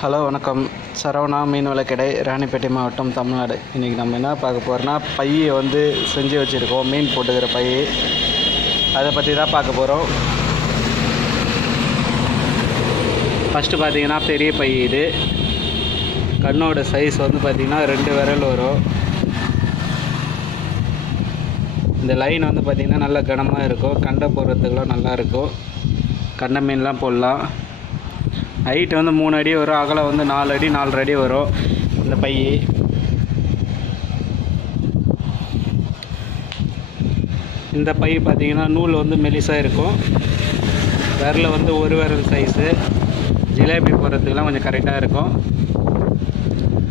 Hello வணக்கம். சரவணா மீன் வளக்கடை, ராணிப்பேட்டை மாவட்டம், தமிழ்நாடு. இன்றைக்கி நம்ம என்ன பார்க்க போகிறோன்னா, பையை வந்து செஞ்சு வச்சுருக்கோம். மீன் போட்டுக்கிற பை, அதை பற்றி தான் பார்க்க போகிறோம். ஃபஸ்ட்டு பார்த்திங்கன்னா பெரிய பை. இது கண்ணோட சைஸ் வந்து பார்த்திங்கன்னா 2 விரல் வரும். இந்த லைன் வந்து பார்த்திங்கன்னா நல்லா கனமாக இருக்கும். கண்டை போடுறதுக்கெலாம் நல்லாயிருக்கும். கண்டை மீன்லாம் போடலாம். ஹைட் வந்து 3 அடி வரும். அகலம் வந்து 4 அடி 4.5 அடி வரும் இந்த பை. இந்த பை பார்த்திங்கன்னா நூல் வந்து மெலிசாக இருக்கும். விரல் வந்து ஒரு விரல் சைஸு. ஜிலேபி போடுறதுக்கெலாம் கொஞ்சம் கரெக்டாக இருக்கும்.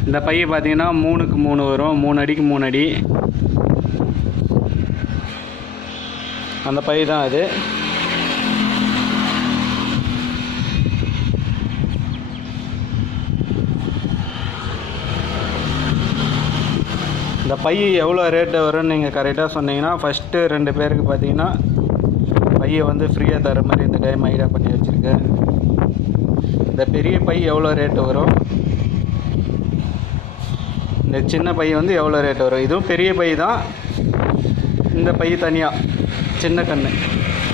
இந்த பை பார்த்திங்கன்னா 3க்கு 3 வரும். 3 அடிக்கு 3 அடி அந்த பை தான் அது. இந்த பை எவ்வளோ ரேட்டு வரும்னு நீங்கள் கரெக்டாக சொன்னீங்கன்னா, ஃபஸ்ட்டு 2 பேருக்கு பார்த்தீங்கன்னா பையை வந்து ஃப்ரீயாக தர மாதிரி இந்த டைம் ஐடியா பண்ணி வச்சுருக்கேன். இந்த பெரிய பை எவ்வளோ ரேட்டு வரும், இந்த சின்ன பை வந்து எவ்வளோ ரேட்டு வரும். இதுவும் பெரிய பை தான். இந்த பை தனியாக சின்ன கன்று,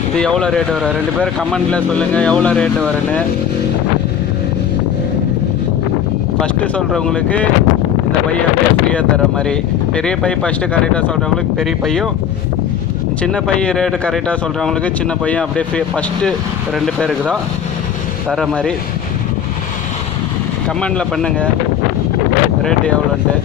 இது எவ்வளோ ரேட்டு வரும். 2 பேர் கமெண்டில் சொல்லுங்கள் எவ்வளோ ரேட்டு வரும்னு. ஃபஸ்ட்டு சொல்கிறவங்களுக்கு இந்த பை அப்படியே ஃப்ரீயாக தர மாதிரி. பெரிய பை ஃபஸ்ட்டு கரெக்டாக சொல்கிறவங்களுக்கு பெரிய பையும், சின்ன பை ரேட்டு கரெக்டாக சொல்கிறவங்களுக்கு சின்ன பையும் அப்படியே ஃப்ரீ ஃபஸ்ட்டு 2 பேருக்கு தான் தர மாதிரி. கமெண்டில் பண்ணுங்கள் ரேட்டு எவ்வளோன்ட்டு.